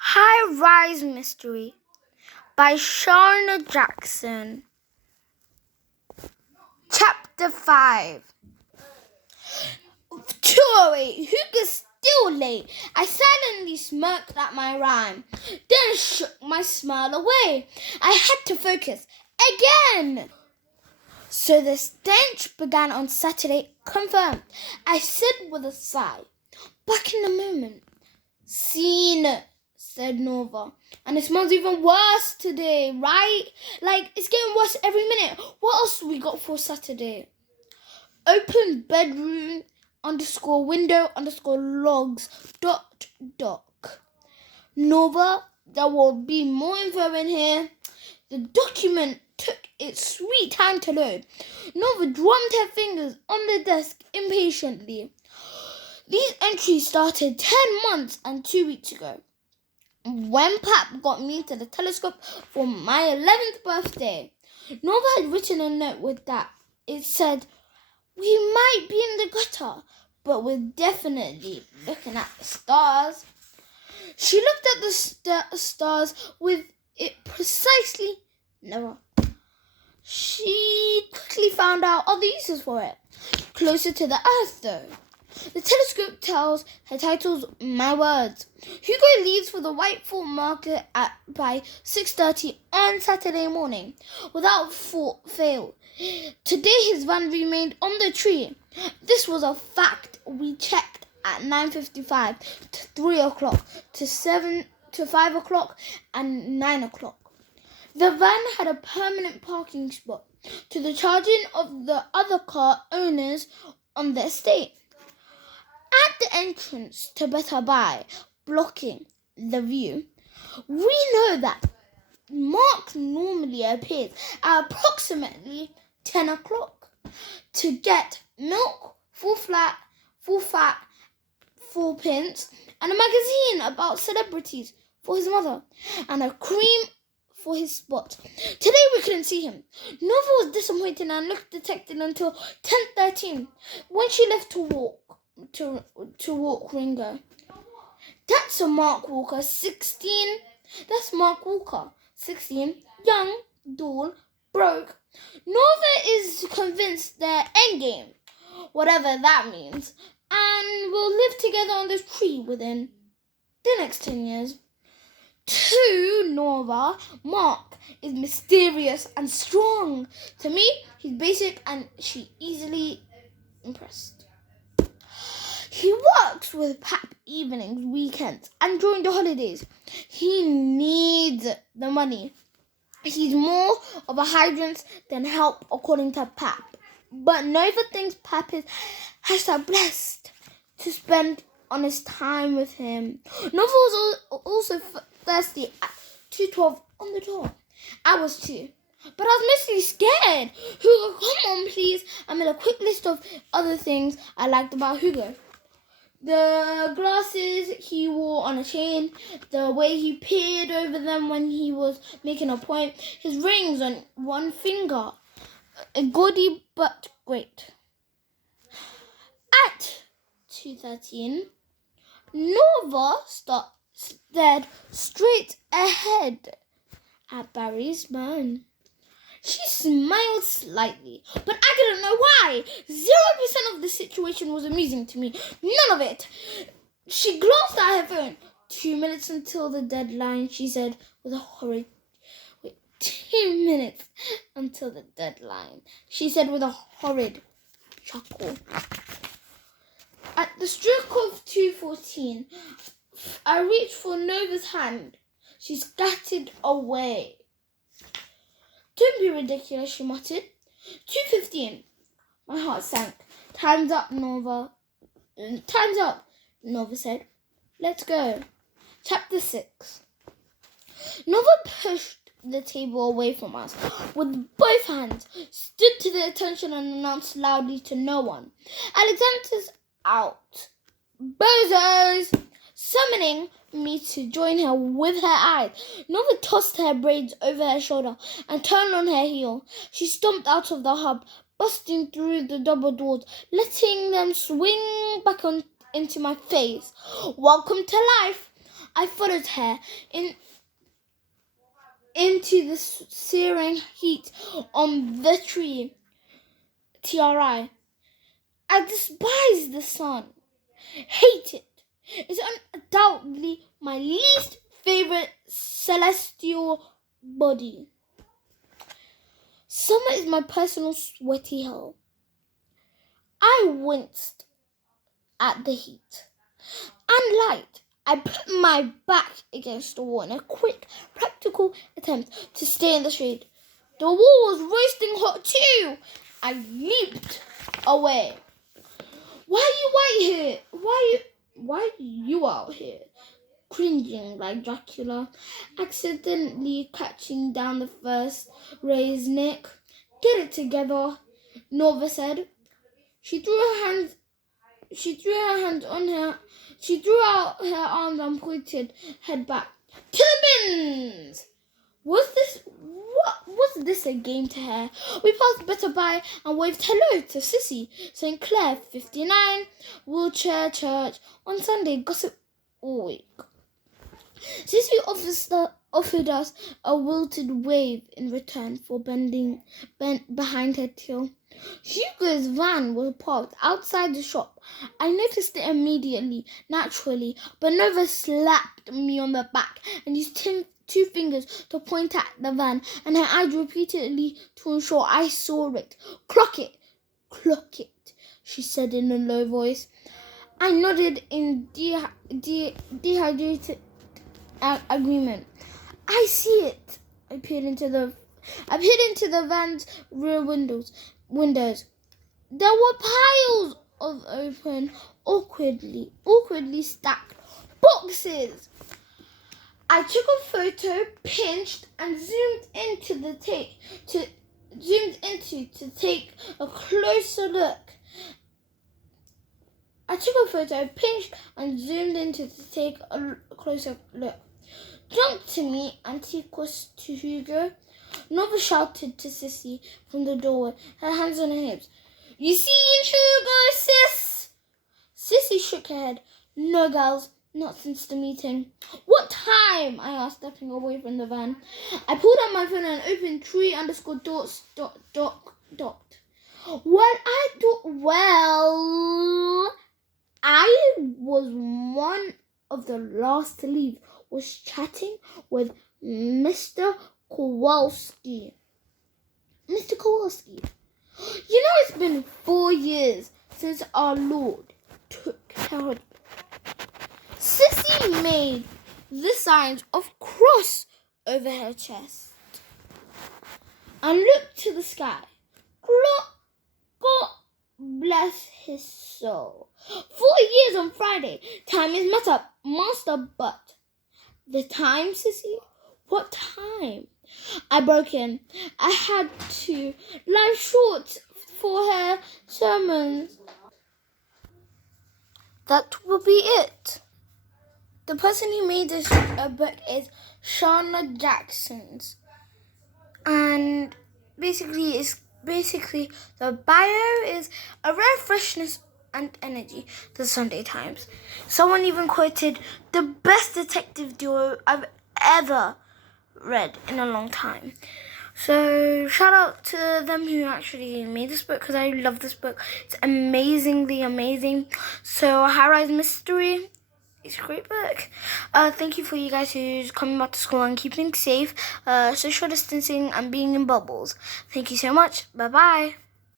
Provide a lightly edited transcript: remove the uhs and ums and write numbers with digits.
High Rise Mystery by Sharna Jackson. Chapter 5. 2:08. Hugo's still late. I silently smirked at my rhyme, then shook my smile away. I had to focus again. So the stench began on Saturday. Confirmed, I said with a sigh. Back in the moment. Seen, said Nova. And it smells even worse today, right? Like, it's getting worse every minute. What else we got for Saturday? Open bedroom _window _logs ... Nova, there will be more info in here. The document took its sweet time to load. Nova drummed her fingers on the desk impatiently. These entries started 10 months and 2 weeks ago, when Pap got me to the telescope for my 11th birthday. Nova had written a note with that. It said, "We might be in the gutter, but we're definitely looking at the stars." She looked at the stars with it precisely never. She quickly found out other uses for it, closer to the Earth though. The telescope tells her titles, my words. Hugo leaves for the Whiteford market by 6:30 on Saturday morning, without fail. Today his van remained on the tree. This was a fact. We checked at 9:55 to 3 o'clock to 7 to 5 o'clock and 9 o'clock. The van had a permanent parking spot to the charging of the other car owners on the estate. At the entrance to Better Buy, blocking the view, we know that Mark normally appears at approximately 10 o'clock to get milk, full fat, 4 pence, and a magazine about celebrities for his mother, and a cream for his spot. Today we couldn't see him. Nova was disappointed and looked detected until 10:13, when she left to walk Ringo. That's a Mark Walker, 16. That's Mark Walker, 16. Young, dull, broke. Nova is convinced they're endgame, whatever that means, and will live together on this tree within the next 10 years. To Nova, Mark is mysterious and strong. To me, he's basic and she easily impressed. He works with Pap evenings, weekends, and during the holidays. He needs the money. He's more of a hindrance than help, according to Pap. But Nova thinks Pap has blessed to spend on his time with him. Nova was also thirsty at 2:12 on the door. I was too. But I was mostly scared. Hugo, come on, please. I made a quick list of other things I liked about Hugo. The glasses he wore on a chain, the way he peered over them when he was making a point, his rings on one finger. A gaudy but great. At 2:13, Nova stared straight ahead at Barry's burn. She smiled slightly, but I didn't know why. 0% of the situation was amusing to me. None of it. She glanced at her phone. 2 minutes until the deadline, she said with a horrid... 2 minutes until the deadline, she said with a horrid chuckle. At the stroke of 2:14, I reached for Nova's hand. She scattered away. Don't be ridiculous, she muttered. 2:15. My heart sank. Time's up, Nova. Time's up, Nova said. Let's go. Chapter 6. Nova pushed the table away from us with both hands, stood to the attention and announced loudly to no one. Alexander's out. Bozos! Summoning me to join her with her eyes. Nova tossed her braids over her shoulder and turned on her heel. She stomped out of the hub, busting through the double doors, letting them swing back into my face. Welcome to life. I followed her into the searing heat on the tree. TRI. I despise the sun. Hate it. It's undoubtedly my least favorite celestial body. Summer is my personal sweaty hell. I winced at the heat and light. I put my back against the wall in a quick, practical attempt to stay in the shade. The wall was roasting hot too. I leaped away. Why are you out here? Why are you out here? Cringing like Dracula, accidentally catching down the first ray's neck. Get it together, Nova said. She threw out her arms and pointed head back. To the bins! Was this a game to her? We passed Better by and waved hello to Sissy, St. Clair 59, Wheelchair Church, on Sunday, gossip all week. Sissy offered us a wilted wave in return for bent behind her till. Hugo's van was parked outside the shop. I noticed it immediately, naturally, but Nova slapped me on the back and used two fingers to point at the van, and her eyes repeatedly to ensure I saw it. Clock it, she said in a low voice. I nodded in dehydrated agreement. I see it. I peered into the van's rear windows. There were piles of open, awkwardly stacked boxes. I took a photo, pinched, and zoomed into to take a closer look. Jump to me, Antiquus to Hugo. Nova shouted to Sissy from the doorway, her hands on her hips. You seen Hugo, sis? Sissy shook her head. No, gals, not since the meeting. What time? I asked, stepping away from the van. I pulled out my phone and opened tree_dots. I was one of the last to leave, was chatting with Mr. Kowalski. Mr. Kowalski, you know it's been 4 years since our Lord took Herod. Sissy made the signs of cross over her chest and looked to the sky. God bless his soul. 4 years on Friday. Time is met up, master, but the time, Sissy? What time? I broke in. I had to lie short for her sermons. That will be it. The person who made this book is Sharna Jackson's. And basically the bio is a rare freshness and energy, the Sunday Times. Someone even quoted the best detective duo I've ever read in a long time. So shout out to them who actually made this book, because I love this book. It's amazingly amazing. So High Rise Mystery, it's a great book. Thank you for you guys who's coming back to school and keeping safe, social distancing and being in bubbles. Thank you so much. Bye-bye.